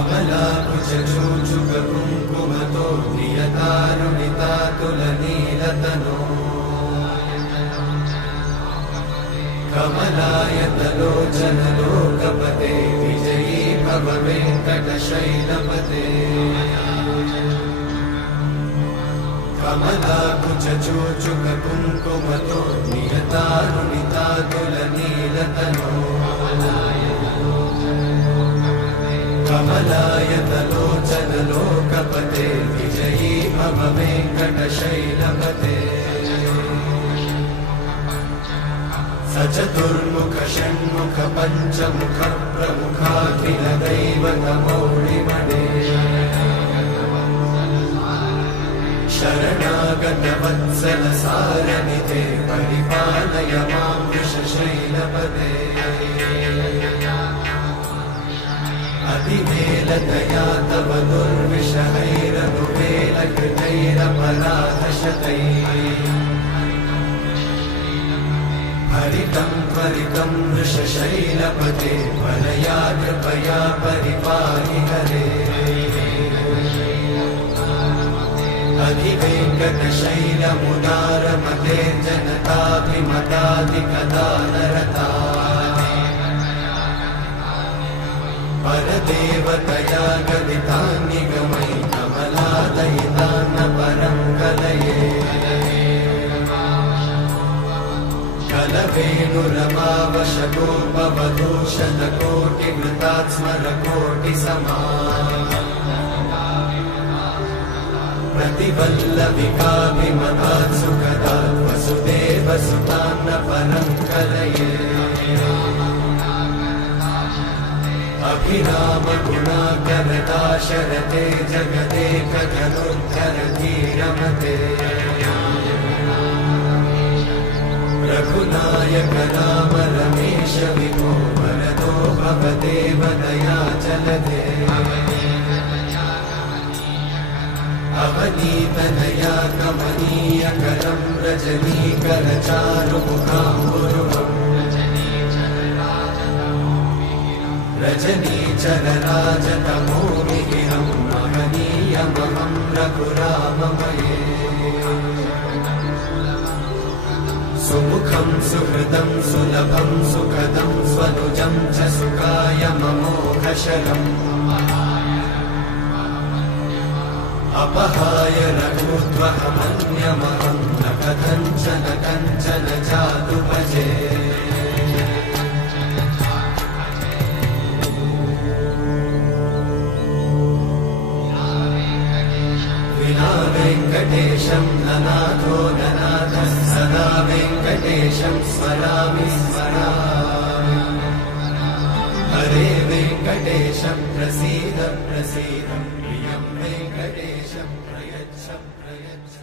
कमलाकुचूचुककुङ्कुमतो नियतारुणितातुलनीलतनो कमलायतलोचनलोकपते विजयी भव वेङ्कटशैलपते कमलाकुचूचुककुङ्कुमतो नियतारुणितातुलनीलतनो कमलायतलोचनलोकपते विजयी भव वेङ्कटशैलपते सचतुर्मुख षण्मुख पञ्चमुख प्रमुखाखिल दैवतमौलिमणे शरणागत वत्सल सारनिधे परिपालय मां वृषशैलपते अतिवेलतया तव दुर्विषहैरनुवेलकृतैरपराधशतैः हरितं त्वरितं वृषशैलपते वरया कृपया परिपाहि हरे अधिवेङ्कटशैलमुदारमते जनताभिमताधिकदानरता परदेवतया गदितान्निगमयि कमलादयितान्न परं कलये कलवेणुरमावशतोपवधूशतकोटिवृतात्स्मरकोटिसमा प्रतिवल्लविकाभिमतात् सुखदात् वसुदेवसुतान्न परं कलये अभिरामगुणाकरदाशरथे जगदेकधनुर्धरधीरमते रघुनायक राम रमेश विभो वरदो भवदेव दयाचलधे अवनीतनया कमनीयकरं रजनीकरचारुमुखाम्बुरुहम् रजनीचरराजतमोमिहिरं महनीयमहं रघुराममये सुमुखं सुहृदं सुलभं सुखदं स्वनुजं च सुखाय ममोघशरम् अपहाय रघुत्वहमन्यमहं न कथञ्चन कञ्चन जातु भजे विना वेङ्कटेशं ननाथो ननाथः सदा वेङ्कटेशं स्मरामि स्मरामि हरे वेङ्कटेशं प्रसीद प्रसीद प्रियं वेङ्कटेशं प्रयच्छ प्रयच्छ